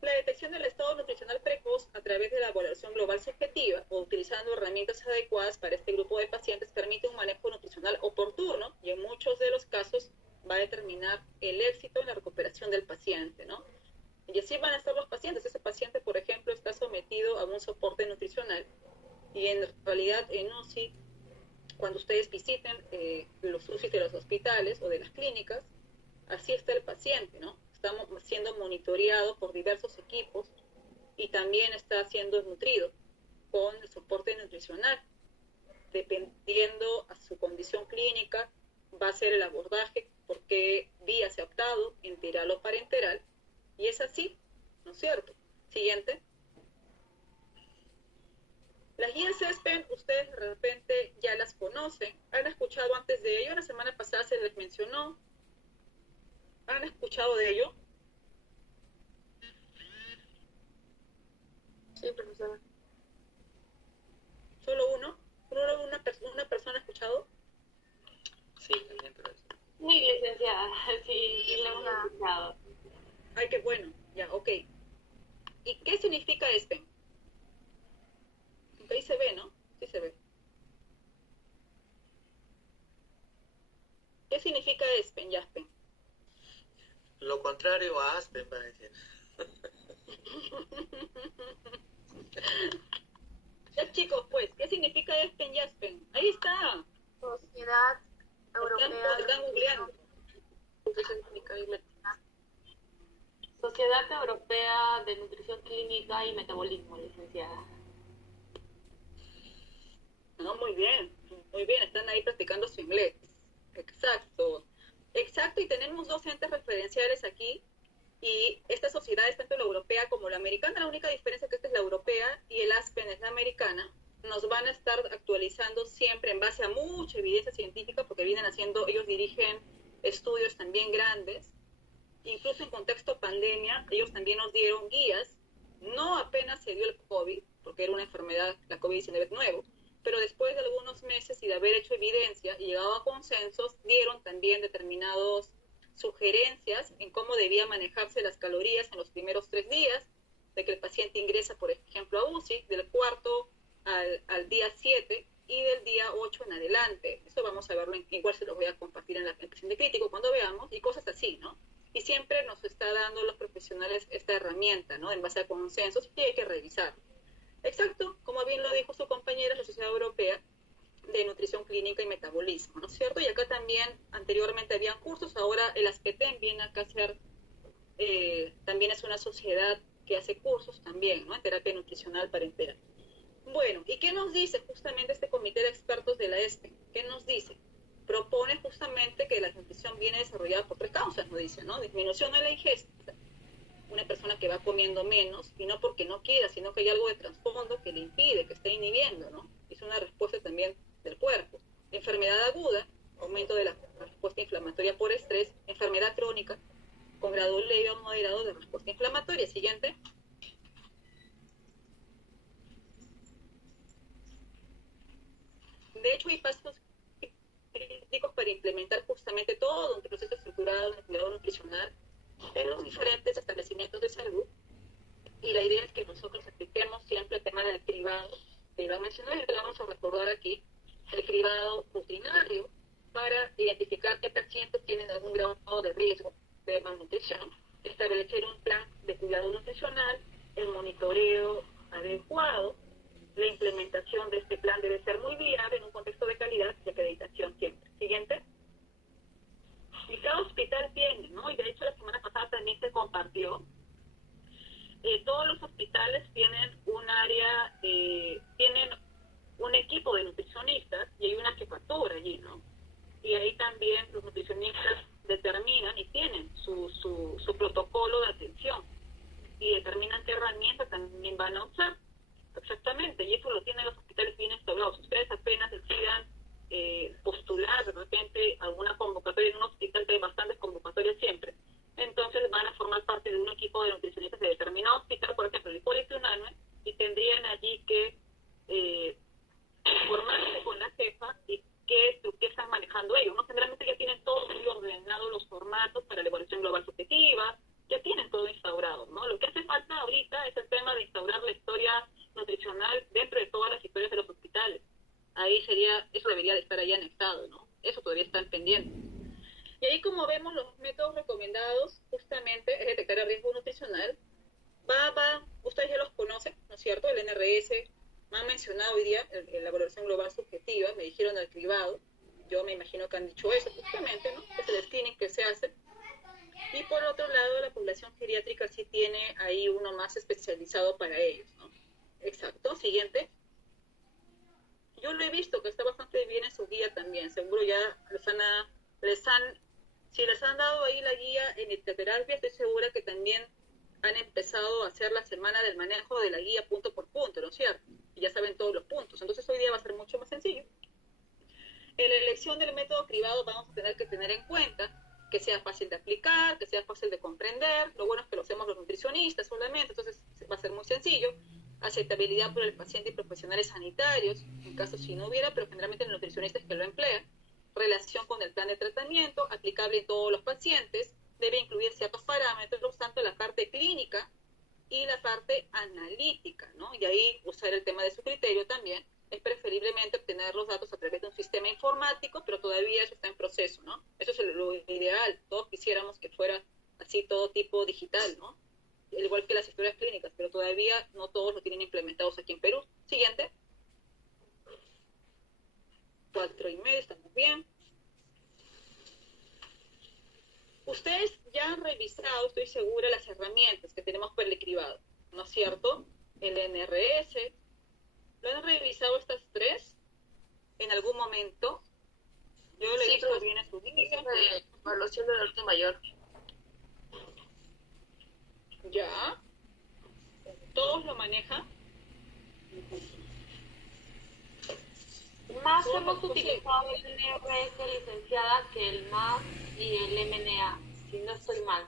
La detección del estado nutricional precoz a través de la evaluación global subjetiva o utilizando herramientas adecuadas para este grupo de pacientes permite un manejo nutricional oportuno, y en muchos de los casos va a determinar el éxito en la recuperación del paciente, ¿no? Y así van a estar los pacientes. Ese paciente, por ejemplo, está sometido a un soporte nutricional, y en realidad en UCI, cuando ustedes visiten los UCI de los hospitales o de las clínicas, así está el paciente, ¿no? Estamos siendo monitoreado por diversos equipos y también está siendo nutrido con el soporte nutricional. Dependiendo a su condición clínica, va a ser el abordaje, por qué vía se ha optado, enteral o parenteral, y es así, ¿no es cierto? Siguiente. Las guías ESPEN, ustedes de repente ya las conocen, han escuchado antes de ello, la semana pasada se les mencionó. ¿Han escuchado de ello? Sí, profesora. ¿Solo uno? ¿Solo una persona ha escuchado? Sí, también, profesora. Sí, licenciada, sí, lo hemos escuchado. Ay, qué bueno, ya, ok. ¿Y qué significa ESPEN? Ahí se ve, ¿no? Sí se ve. ¿Qué significa ESPEN, Yaspen? Lo contrario a Aspen, va a decir. Ya, chicos, pues, ¿qué significa ESPEN, Yaspen? Ahí está. Sociedad Europea Están googleando. Sociedad Europea de Nutrición Clínica y Metabolismo, licenciada. No, muy bien, están ahí practicando su inglés. Exacto, y tenemos dos entes referenciales aquí, y esta sociedad es tanto la europea como la única diferencia que esta es la europea y el Aspen es la americana. Nos van a estar actualizando siempre en base a mucha evidencia científica, porque vienen haciendo, ellos dirigen estudios también grandes, incluso en contexto pandemia, ellos también nos dieron guías, no apenas se dio el COVID, porque era una enfermedad, la COVID-19 nuevo, pero después de algunos meses y de haber hecho evidencia y llegado a consensos, dieron también determinadas sugerencias en cómo debía manejarse las calorías en los primeros 3 días, de que el paciente ingresa, por ejemplo, a UCI, del cuarto al día 7 y del día 8 en adelante. Eso vamos a verlo, igual se los voy a compartir en la presentación de crítico cuando veamos, y cosas así, ¿no? Y siempre nos está dando los profesionales esta herramienta, ¿no? En base a consensos, y hay que revisar. Exacto, como bien lo dijo su compañera, la Sociedad Europea de Nutrición Clínica y Metabolismo, ¿no es cierto? Y acá también, anteriormente habían cursos, ahora el ASPETEM viene acá a hacer, también es una sociedad que hace cursos también, ¿no? En terapia nutricional parenteral. Bueno, ¿y qué nos dice justamente este comité de expertos de la ESPE? ¿Qué nos dice? Propone justamente que la nutrición viene desarrollada por 3 causas, nos dice, ¿no? Disminución de la ingesta, una persona que va comiendo menos, y no porque no quiera, sino que hay algo de trasfondo que le impide, que está inhibiendo, ¿no? Es una respuesta también del cuerpo. Enfermedad aguda, aumento de la respuesta inflamatoria por estrés. Enfermedad crónica, con grado leve o moderado de respuesta inflamatoria. Siguiente. De hecho, hay pasos críticos para implementar justamente todo un proceso estructurado de cuidado nutricional en los diferentes establecimientos de salud. Y la idea es que nosotros apliquemos siempre el tema del cribado, que lo mencioné y lo vamos a recordar aquí, el cribado rutinario, para identificar qué pacientes tienen algún grado de riesgo de malnutrición, establecer un plan de cuidado nutricional, el monitoreo adecuado. La implementación de este plan debe ser muy viable en un contexto de calidad y acreditación siempre. Siguiente. Y cada hospital tiene, ¿no? Y de hecho la semana pasada también se compartió. Todos los hospitales tienen un área, tienen un equipo de nutricionistas y hay una jefatura allí, ¿no? Y ahí también los nutricionistas determinan y tienen su protocolo de atención y determinan qué herramientas también van a usar. Exactamente, y eso lo tienen los hospitales bien instaurados. Ustedes apenas decidan postular de repente alguna convocatoria en un hospital, que hay bastantes convocatorias siempre, entonces van a formar parte de un equipo de nutricionistas de determinado hospital, por ejemplo, el Hipólito Unanue, y tendrían allí que formarse con la jefa y qué están manejando ellos, ¿no? Generalmente ya tienen todo muy ordenado, los formatos para la evaluación global subjetiva, ya tienen todo instaurado, ¿no? Lo que hace falta ahorita es el tema de instaurar la historia nutricional dentro de todas las historias de los hospitales. Ahí eso debería de estar ahí anexado, ¿no? Eso todavía está pendiente. Y ahí, como vemos, los métodos recomendados justamente es detectar el riesgo nutricional. Ustedes ya los conocen, ¿no es cierto? El NRS, me han mencionado hoy día la valoración global subjetiva, me dijeron el cribado, yo me imagino que han dicho eso justamente, ¿no? Es el screening que se hace. Y por otro lado, la población geriátrica sí tiene ahí uno más especializado para ellos, ¿no? Exacto. Siguiente. Yo lo he visto que está bastante bien en su guía también. Seguro ya si les han dado ahí la guía en eterapia, estoy segura que también han empezado a hacer la semana del manejo de la guía punto por punto, ¿no es cierto? Y ya saben todos los puntos. Entonces hoy día va a ser mucho más sencillo. En la elección del método cribado vamos a tener que tener en cuenta que sea fácil de aplicar, que sea fácil de comprender. Lo bueno es que lo hacemos los nutricionistas solamente, entonces va a ser muy sencillo. Aceptabilidad por el paciente y profesionales sanitarios, en caso si no hubiera, pero generalmente el nutricionista es que lo emplea. Relación con el plan de tratamiento, aplicable en todos los pacientes, debe incluir ciertos parámetros, tanto la parte clínica y la parte analítica, ¿no? Y ahí usar el tema de su criterio también. Es preferiblemente obtener los datos a través de un sistema informático, pero todavía eso está en proceso, ¿no? Eso es lo ideal. Todos quisiéramos que fuera así todo tipo digital, ¿no? Al igual que las historias clínicas, pero todavía no todos lo tienen implementados aquí en Perú. Siguiente. 4:30, estamos bien. Ustedes ya han revisado, estoy segura, las herramientas que tenemos para el cribado, ¿no es cierto? El NRS. ¿Lo han revisado estas 3 en algún momento? Yo lo he visto bien en su guía. Evaluación del adulto mayor. Ya. ¿Todos lo manejan? Más hemos utilizado el NRS, licenciada, que el MAS y el MNA, si no estoy mal.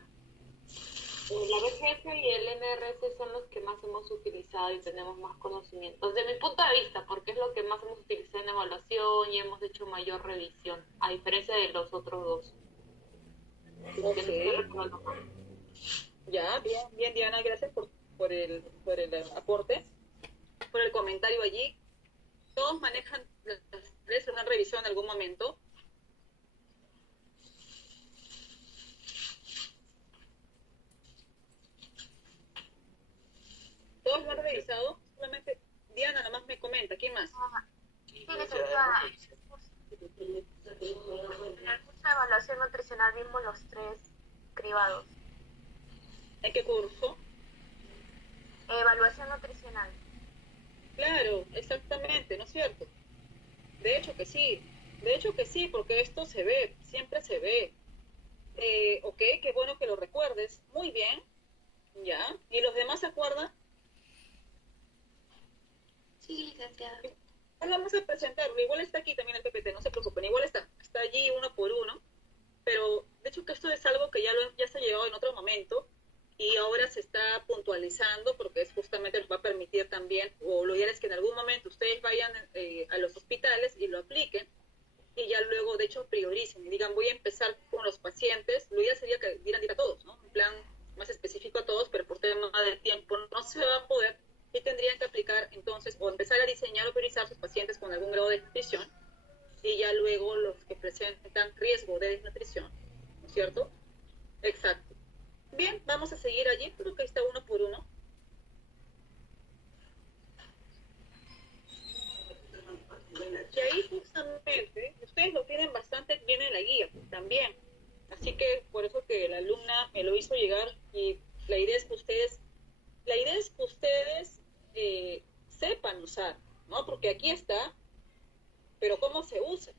La BGF y el NRS son los que más hemos utilizado y tenemos más conocimientos. Desde mi punto de vista, porque es lo que más hemos utilizado en evaluación y hemos hecho mayor revisión, a diferencia de los otros dos. Okay. Ya, bien, Diana, gracias por el aporte, por el comentario allí. Todos manejan las tres, una revisión en algún momento. Todos lo han revisado, solamente Diana nomás me comenta. ¿Quién más? Sí, licenciada. En el curso de evaluación nutricional vimos los 3 cribados. ¿En qué curso? Evaluación nutricional. Claro, exactamente, ¿no es cierto? De hecho que sí, porque esto se ve, siempre se ve. Ok, qué bueno que lo recuerdes. Muy bien, ya. ¿Y los demás se acuerdan? Sí, licenciada. Ahora vamos a presentarlo. Igual está aquí también el PPT, no se preocupen. Igual está allí uno por uno. Pero de hecho que esto es algo que ya se ha llevado en otro momento y ahora se está puntualizando porque es justamente nos va a permitir también, o lo ideal es que en algún momento ustedes vayan a los hospitales y lo apliquen y ya luego de hecho prioricen y digan voy a empezar con los pacientes. Lo ideal sería que dieran a todos, ¿no? Un plan más específico a todos, pero por tema de tiempo no se va a poder y tendrían que aplicar entonces o empezar a diseñar o priorizar sus pacientes con algún grado de nutrición y ya luego los que presentan riesgo de desnutrición, ¿no es cierto? Exacto. Bien, vamos a seguir allí, creo que está uno por uno. Y ahí justamente, ustedes lo tienen bastante bien en la guía también. Así que por eso que la alumna me lo hizo llegar y la idea es que ustedes sepan usar, ¿no? Porque aquí está, pero ¿cómo se usa?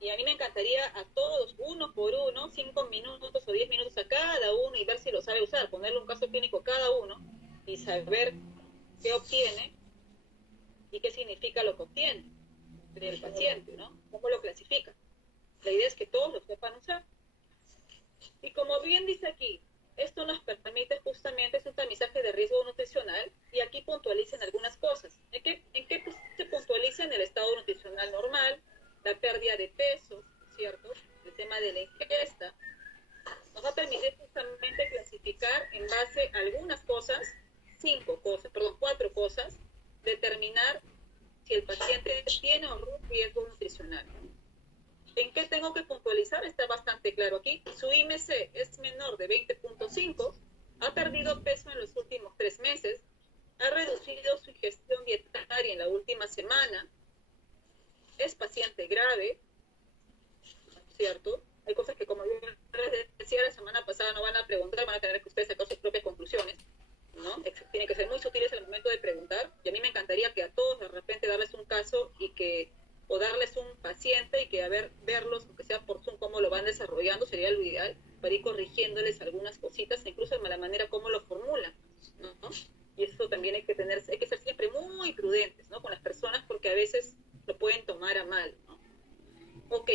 Y a mí me encantaría a todos, uno por uno, 5 minutos o 10 minutos a cada uno y ver si lo sabe usar, ponerle un caso clínico a cada uno y saber qué obtiene y qué significa lo que obtiene del paciente, ¿no? ¿Cómo lo clasifica? La idea es que todos lo sepan usar. Y como bien dice aquí, esto nos permite justamente es un tamizaje de riesgo nutricional y aquí puntualicen algunas cosas. ¿En qué se puntualiza? En el estado nutricional normal, la pérdida de peso, ¿cierto? El tema de la ingesta. Nos va a permitir justamente clasificar en base a algunas cosas, 4 cosas, determinar si el paciente tiene o no riesgo nutricional. ¿En qué tengo que puntualizar? Está bastante claro aquí. Su IMC es menor de 20.5, ha perdido peso en los últimos 3 meses, ha reducido su ingestión dietaria en la última semana, es paciente grave, ¿cierto? Hay cosas que, como yo les decía la semana pasada, no van a preguntar, van a tener que ustedes sacar sus propias conclusiones, ¿no? Tienen que ser muy sutiles en el momento de preguntar, y a mí me encantaría que a todos de repente darles un caso o darles un paciente y que verlos, aunque sea por Zoom, cómo lo van desarrollando, sería lo ideal, para ir corrigiéndoles algunas cositas, incluso de la manera como lo formulan, ¿no? Y eso también hay que ser siempre muy prudentes, ¿no? Con las personas, porque a veces lo pueden tomar a mal, ¿no? Ok,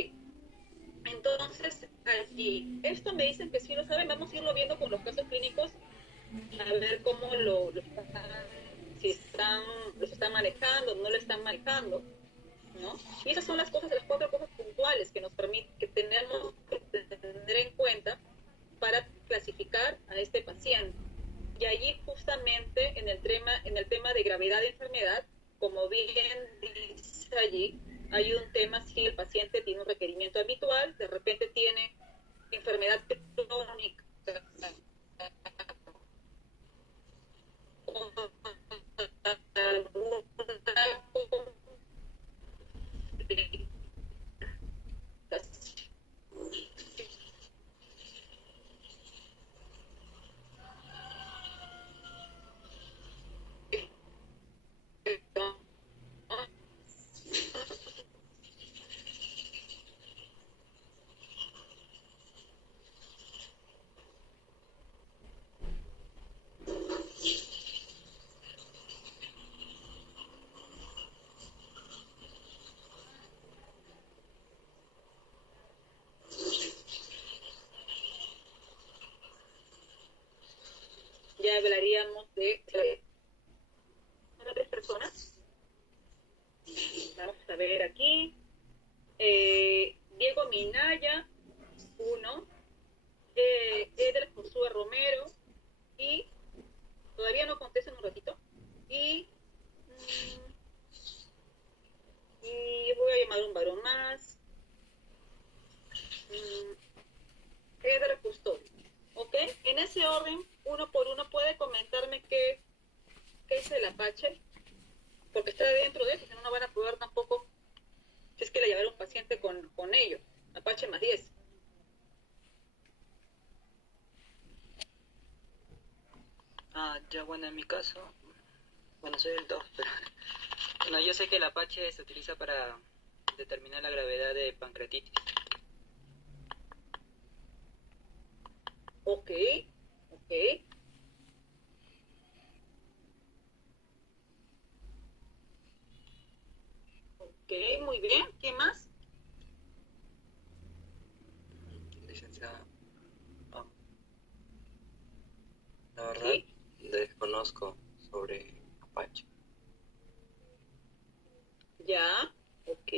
entonces allí, esto me dicen que sí lo saben, vamos a irlo viendo con los casos clínicos, a ver cómo los están manejando, no lo están manejando, ¿no? Y esas son las 4 cosas puntuales que tenemos que tener en cuenta para clasificar a este paciente. Y allí justamente en el tema de gravedad de enfermedad, como bien dice allí, hay un tema si el paciente tiene un requerimiento habitual, de repente tiene enfermedad crónica, hablaríamos de las 3 personas. Vamos a ver aquí. Diego Minaya, 1. Eder Josué Romero, y todavía no contestan un ratito. Y voy a llamar a un varón más. Eder Custodio. ¿Ok? En ese orden, uno por uno, puede comentarme qué es el Apache, porque está dentro de eso, si no, no van a poder tampoco, si es que le llevar un paciente con ellos. Apache más 10. Ya bueno, en mi caso, bueno, soy el 2, pero bueno, yo sé que el Apache se utiliza para determinar la gravedad de pancreatitis. Ok. Ok, muy bien. ¿Qué más? Licenciada, la verdad Sí. desconozco sobre Apache. Ya. Ok.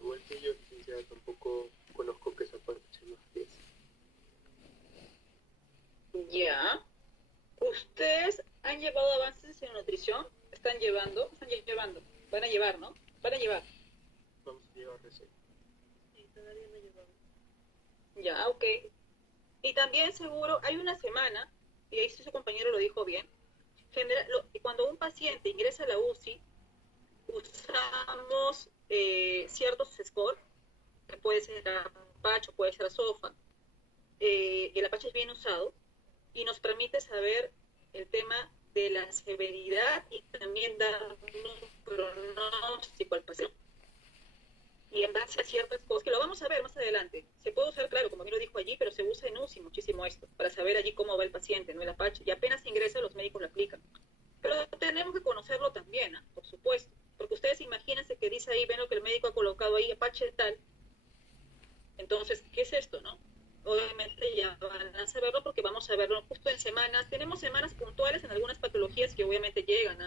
Igual que yo, licenciada, tampoco conozco qué es Apache más 10. Ya. ¿Ustedes han llevado avances en nutrición? ¿Están llevando? Van a llevar, ¿no? Van a llevar. Vamos a llevar recién. Sí, todavía no llevamos. Ya, ok. Y también seguro hay una semana, y ahí sí su compañero lo dijo bien, cuando un paciente ingresa a la UCI, usamos ciertos scores, que puede ser Apache, puede ser SOFA, y el Apache es bien usado, y nos permite saber el tema de la severidad y también dar un pronóstico al paciente. Y en base a ciertas cosas, que lo vamos a ver más adelante, se puede usar, claro, como bien lo dijo allí, pero se usa en UCI muchísimo esto, para saber allí cómo va el paciente, no el Apache, y apenas ingresa los médicos lo aplican. Pero tenemos que conocerlo también, ¿eh? Por supuesto, porque ustedes imagínense que dice ahí, ven lo que el médico ha colocado ahí, Apache tal, entonces, ¿qué es esto, no? Obviamente ya van a saberlo porque vamos a verlo justo en semanas. Tenemos semanas puntuales en algunas patologías que obviamente llegan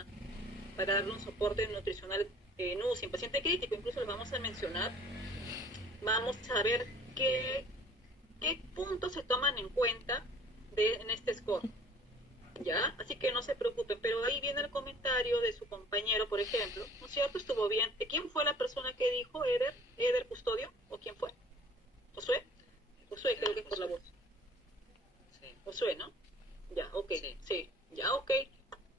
para darle un soporte nutricional en UCI, en paciente crítico, incluso los vamos a mencionar. Vamos a ver qué puntos se toman en cuenta en este score. ¿Ya? Así que no se preocupen, pero ahí viene el comentario de su compañero, por ejemplo, ¿no es cierto? Estuvo bien. ¿Quién fue la persona que dijo? ¿Eder Custodio? ¿O quién fue? ¿Josué? Josué, creo que es por la voz. Sí. Josué, ¿no? Ya, ok. Sí. Ya, ok.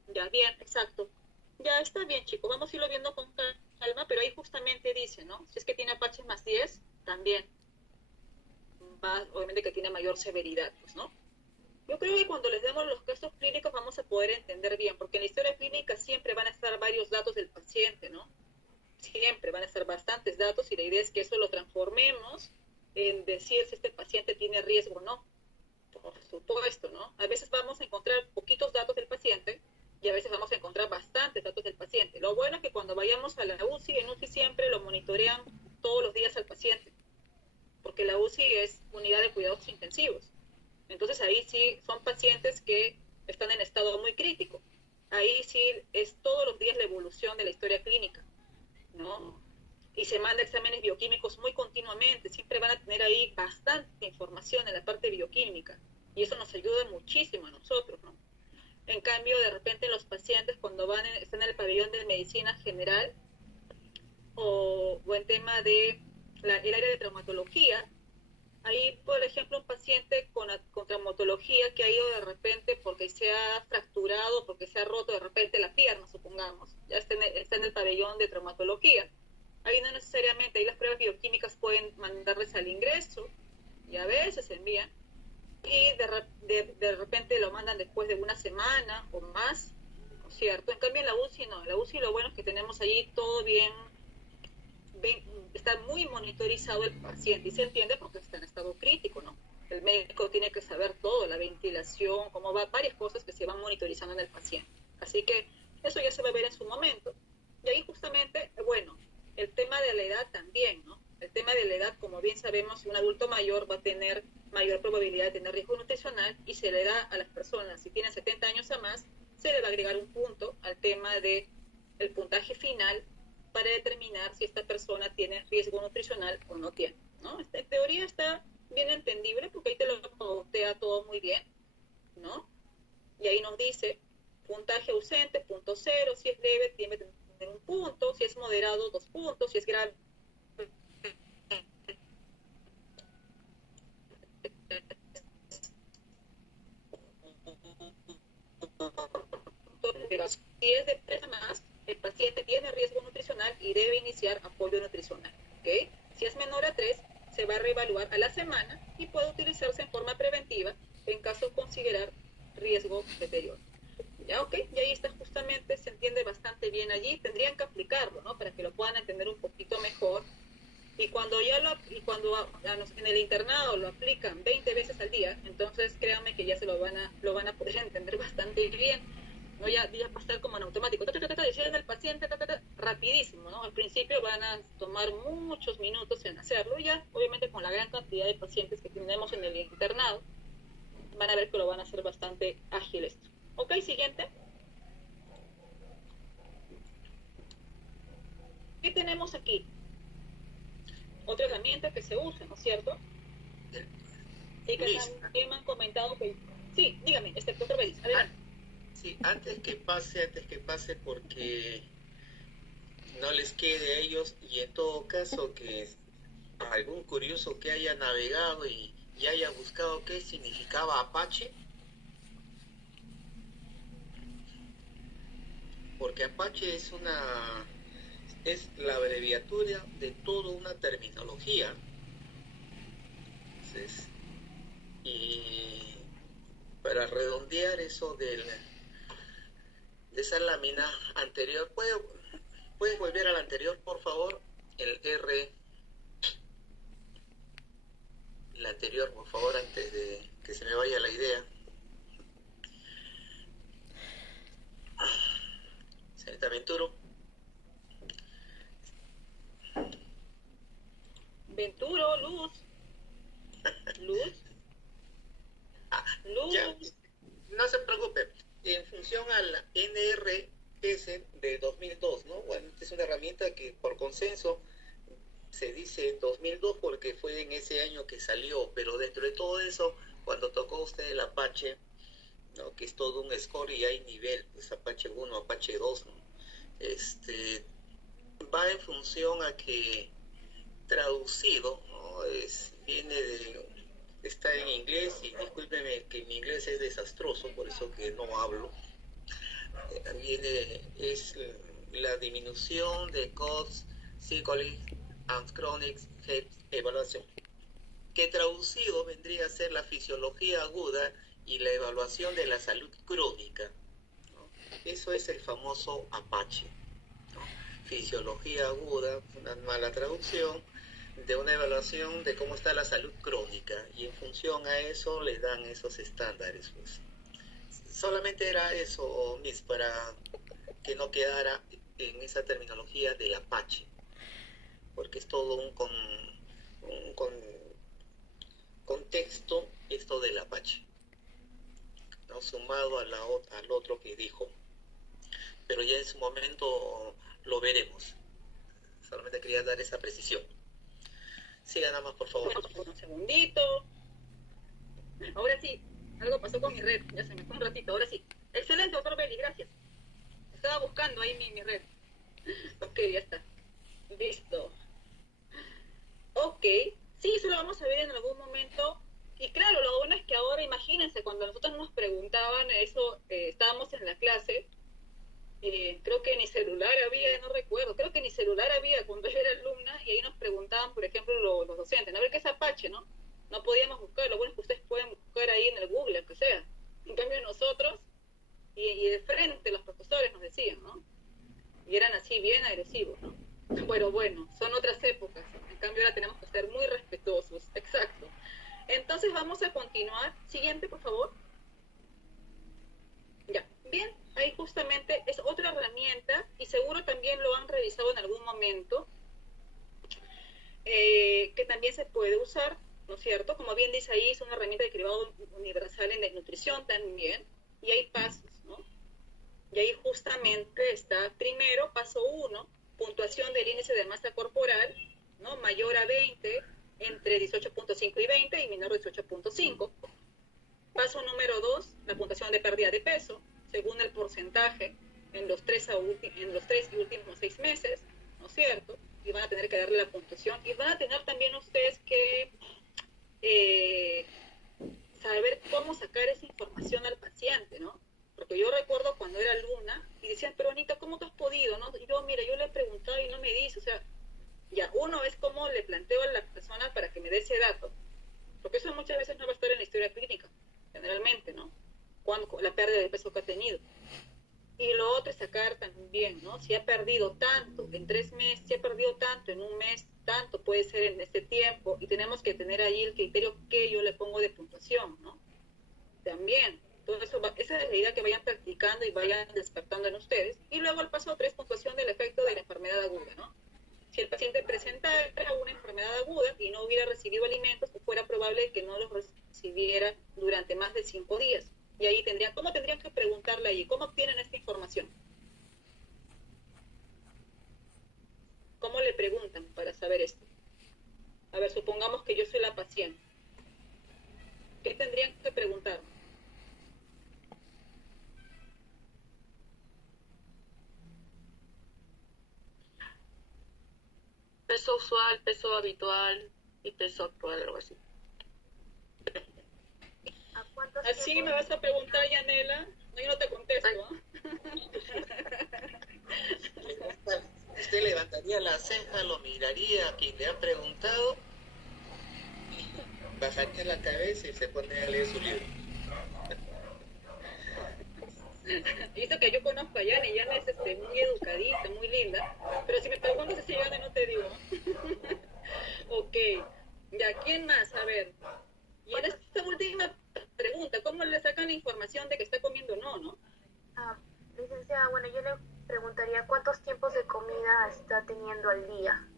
Ya, bien, exacto. Ya está bien, chicos. Vamos a irlo viendo con calma, pero ahí justamente dice, ¿no? Si es que tiene Apache más 10, también va, obviamente que tiene mayor severidad, pues, ¿no? Yo creo que cuando les demos los casos clínicos vamos a poder entender bien, porque en la historia clínica siempre van a estar varios datos del paciente, ¿no? Siempre van a estar bastantes datos y la idea es que eso lo transformemos en decir si este paciente tiene riesgo o no. Por supuesto, ¿no? A veces vamos a encontrar poquitos datos del paciente y a veces vamos a encontrar bastantes datos del paciente. Lo bueno es que cuando vayamos a la UCI, en UCI siempre lo monitorean todos los días al paciente, porque la UCI es unidad de cuidados intensivos. Entonces ahí sí son pacientes que están en estado muy crítico. Ahí sí es todos los días la evolución de la historia clínica, ¿no? Y se manda exámenes bioquímicos muy continuamente, siempre van a tener ahí bastante información en la parte bioquímica, y eso nos ayuda muchísimo a nosotros, ¿no? En cambio, de repente los pacientes cuando están en el pabellón de medicina general o en tema de el área de traumatología, ahí, por ejemplo, un paciente con traumatología que ha ido de repente porque se ha fracturado, porque se ha roto de repente la pierna, supongamos, ya está en el pabellón de traumatología. Ahí no necesariamente, ahí las pruebas bioquímicas pueden mandarles al ingreso y a veces envían y de repente lo mandan después de una semana o más, ¿no es cierto? En cambio en la UCI no, en la UCI lo bueno es que tenemos allí todo bien, está muy monitorizado el paciente y se entiende porque está en estado crítico, ¿no? El médico tiene que saber todo, la ventilación, cómo va, varias cosas que se van monitorizando en el paciente. Así que eso ya se va a ver en su momento. Y ahí justamente, bueno, el tema de la edad también, ¿no? El tema de la edad, como bien sabemos, un adulto mayor va a tener mayor probabilidad de tener riesgo nutricional, y se le da a las personas, si tienen 70 años o más, se le va a agregar un punto al tema de el puntaje final para determinar si esta persona tiene riesgo nutricional o no tiene, ¿no? En teoría está bien entendible porque ahí te lo pautea todo muy bien, ¿no? Y ahí nos dice puntaje ausente, punto 0, si es leve tiene que tener un punto, si es moderado 2 puntos, si es grave pero si es de 3 más, el paciente tiene riesgo nutricional y debe iniciar apoyo nutricional, ¿ok? Si es menor a 3, se va a reevaluar a la semana y puede utilizarse en forma preventiva en caso de considerar riesgo deterioro. Ya, ok, y ahí está justamente, se entiende bastante bien allí, tendrían que aplicarlo, ¿no? Para que lo puedan entender un poquito mejor. Y cuando en el internado lo aplican 20 veces al día, entonces créanme que ya se lo van a poder entender bastante bien, ¿no? Ya pasar como en automático, deciden el paciente, rapidísimo, ¿no? Al principio van a tomar muchos minutos en hacerlo, y ya, obviamente con la gran cantidad de pacientes que tenemos en el internado, van a ver que lo van a hacer bastante ágil esto. Ok, siguiente. ¿Qué tenemos aquí? Otra herramienta que se usa, ¿no es cierto? Y que también me han comentado que... Sí, dígame, doctor Belis, adelante. Sí, antes que pase, porque no les quede a ellos, y en todo caso que algún curioso que haya navegado y haya buscado qué significaba Apache, porque Apache es la abreviatura de toda una terminología. Entonces, y para redondear eso de esa lámina anterior, ¿puedes volver a la anterior, por favor? El R, la anterior, por favor, antes de que se me vaya la idea. Señorita Venturo. Venturo, Luz. Ya, no se preocupe. En función al NRS de 2002, ¿no? Bueno, esta es una herramienta que por consenso se dice 2002 porque fue en ese año que salió, pero dentro de todo eso, cuando tocó usted el Apache, ¿no? Que es todo un score y hay nivel, pues Apache 1, Apache 2, ¿no? Va en función a que traducido, ¿no? Está en inglés, y discúlpeme que mi inglés es desastroso, por eso que no hablo. Es la disminución de COGS, Cyclic and Chronic Health Evaluation, que traducido vendría a ser la fisiología aguda y la evaluación de la salud crónica, ¿no? Eso es el famoso Apache, ¿no? Fisiología aguda, una mala traducción de una evaluación de cómo está la salud crónica, y en función a eso le dan esos estándares, pues. Solamente era eso, Miss, para que no quedara en esa terminología del Apache, porque es todo un contexto esto del Apache, ¿no? Sumado al otro que dijo, pero ya en su momento lo veremos. Solamente quería dar esa precisión. Siga nada más, por favor. Un segundito. Ahora sí, algo pasó con mi red. Ya se me fue un ratito. Ahora sí. Excelente, doctor Belli, gracias. Estaba buscando ahí mi red. Ok, ya está. Listo. Ok. Sí, eso lo vamos a ver en algún momento. Y claro, lo bueno es que ahora, imagínense, cuando nosotros nos preguntaban eso, estábamos en la clase, creo que ni celular había, no recuerdo, creo que ni celular había cuando yo era alumna, y ahí nos preguntaban, por ejemplo, los docentes, a ver qué es Apache, ¿no? No podíamos buscar, lo bueno es que ustedes pueden buscar ahí en el Google, que sea. En cambio nosotros, y de frente los profesores nos decían, ¿no? Y eran así bien agresivos, ¿no? Pero bueno, son otras épocas, en cambio ahora tenemos que ser muy respetuosos, exacto. Entonces vamos a continuar. Siguiente, por favor. Ya, bien, ahí justamente es otra herramienta, y seguro también lo han revisado en algún momento, que también se puede usar ¿no es cierto? Como bien dice ahí, es una herramienta de cribado universal en desnutrición también, y hay pasos, ¿no? Y ahí justamente está, primero, paso 1, puntuación del índice de masa corporal, ¿no? Mayor a 20, entre 18.5 y 20 y menor a 18.5. Paso número 2, la puntuación de pérdida de peso, según el porcentaje en los 3 y últimos 6 meses, ¿no es cierto? Y van a tener que darle la puntuación. Y van a tener también ustedes que saber cómo sacar esa información al paciente, ¿no? Porque yo recuerdo cuando era alumna y decían, pero Anita, ¿cómo tú has podido? ¿No? Y yo, mira, yo le he preguntado y no me dice, o sea, ya uno es como le planteo a la persona para que me dé ese dato, porque eso muchas veces no va a estar en la historia clínica, generalmente, ¿no? Cuando la pérdida de peso que ha tenido. Y lo otro es sacar también, ¿no? Si ha perdido tanto en 3 meses, si ha perdido tanto en un mes, tanto puede ser en este tiempo, y tenemos que tener ahí el criterio que yo le pongo de puntuación, ¿no? También. Todo eso esa es la idea que vayan practicando y vayan despertando en ustedes. Y luego el paso 3, puntuación del efecto de la enfermedad aguda, ¿no? Si el paciente presentara una enfermedad aguda y no hubiera recibido alimentos, pues fuera probable que no los recibiera durante más de 5 días. Y ahí ¿cómo tendrían que preguntarle allí? ¿Cómo obtienen esta información? ¿Cómo le preguntan para saber esto? A ver, supongamos que yo soy la paciente. ¿Qué tendrían que preguntar? Peso usual, peso habitual y peso actual, algo así. ¿A cuántos Así tiempos? me vas a preguntar, Yanela. No, yo no te contesto, ¿no? Usted levantaría la ceja, lo miraría a quien le ha preguntado, bajaría la cabeza y se pone a leer su libro. Y eso que yo conozco a Yana, y Yana es muy educadita, muy linda, pero si me preguntas si Yana no te digo. Ok, ya, ¿quién más? A ver, y en esta última pregunta, ¿cómo le sacan la información de que está comiendo o no, no? Licenciada, bueno, yo le preguntaría cuántos tiempos de comida está teniendo al día.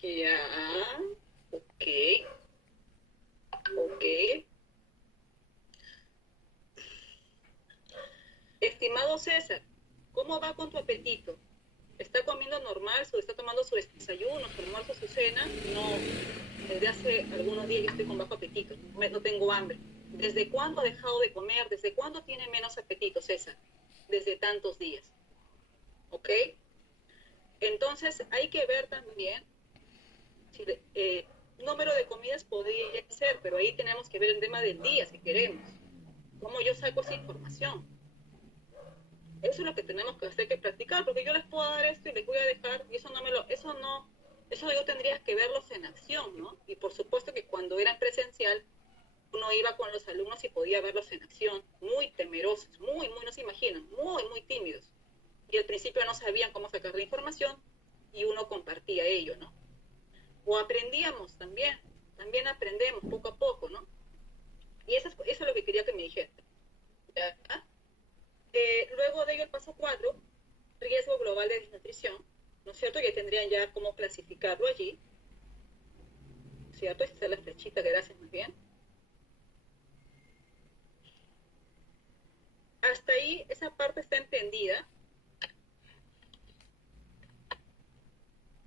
Ya, ok. Estimado César, ¿cómo va con tu apetito? ¿Está comiendo normal? ¿Está tomando su desayuno, su almuerzo, su cena? No, desde hace algunos días yo estoy con bajo apetito, no tengo hambre. ¿Desde cuándo ha dejado de comer? ¿Desde cuándo tiene menos apetito, César? Desde tantos días. ¿Ok? Entonces hay que ver también si número de comidas podría ser, pero ahí tenemos que ver el tema del día si queremos. ¿Cómo yo saco esa información? Eso es lo que tenemos que hacer, que practicar, porque yo les puedo dar esto y les voy a dejar, y eso yo tendría que verlos en acción, ¿no? Y por supuesto que cuando eran presencial, uno iba con los alumnos y podía verlos en acción, muy temerosos, muy, no se imaginan, muy tímidos. Y al principio no sabían cómo sacar la información, y uno compartía ello, ¿no? O aprendíamos también aprendemos poco a poco, ¿no? Y eso es lo que quería que me dijeran. ¿Ya? Luego de ello el paso 4, riesgo global de desnutrición, ¿no es cierto? Que tendrían ya cómo clasificarlo allí, ¿cierto? Esta es la flechita, gracias, muy bien. Hasta ahí esa parte está entendida.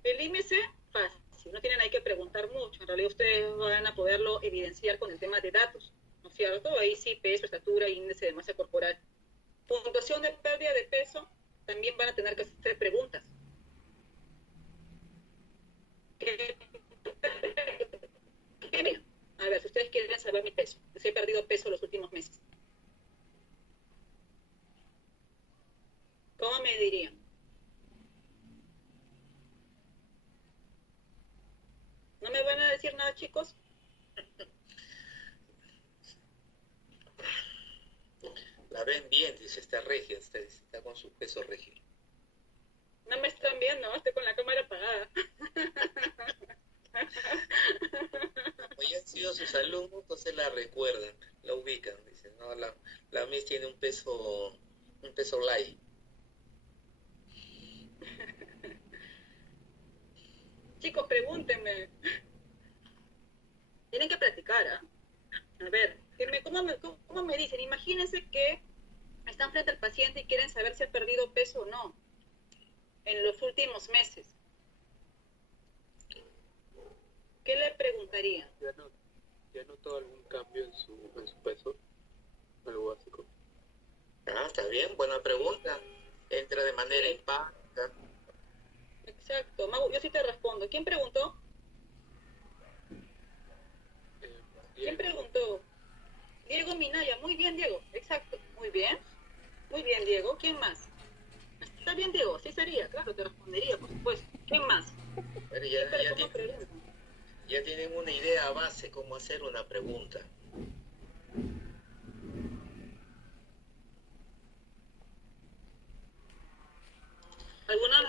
El índice, fácil, no tienen ahí que preguntar mucho, en realidad ustedes van a poderlo evidenciar con el tema de datos, ¿no es cierto? Ahí sí, peso, estatura, índice de masa corporal. Puntuación de pérdida de peso, también van a tener que hacer preguntas. A ver, si ustedes quieren saber mi peso, si he perdido peso los últimos meses, ¿cómo me dirían? ¿No me van a decir nada, chicos? La ven bien, dice, está regia, está con su peso regio. No me están viendo, estoy con la cámara apagada. Como ya han sido sus alumnos, entonces la recuerdan, la ubican, dicen, no, la Miss tiene un peso light. chicos, pregúntenme. Tienen que practicar, ¿ah? A ver, ¿cómo me dicen? Imagínense que están frente al paciente y quieren saber si ha perdido peso o no en los últimos meses. ¿Qué le preguntaría? ¿Ya notó algún cambio en su peso? Algo básico. Ah, está bien, buena pregunta. Entra de manera empática. Exacto, Mau, yo sí te respondo. ¿Quién preguntó? ¿Quién preguntó? Diego Minaya. Muy bien, Diego. Exacto. Muy bien. Muy bien, Diego. ¿Quién más? Está bien, Diego. Sí sería. Claro, te respondería, por supuesto. ¿Quién más? Pero Pregunta. ya tienen una idea base cómo hacer una pregunta. ¿Alguna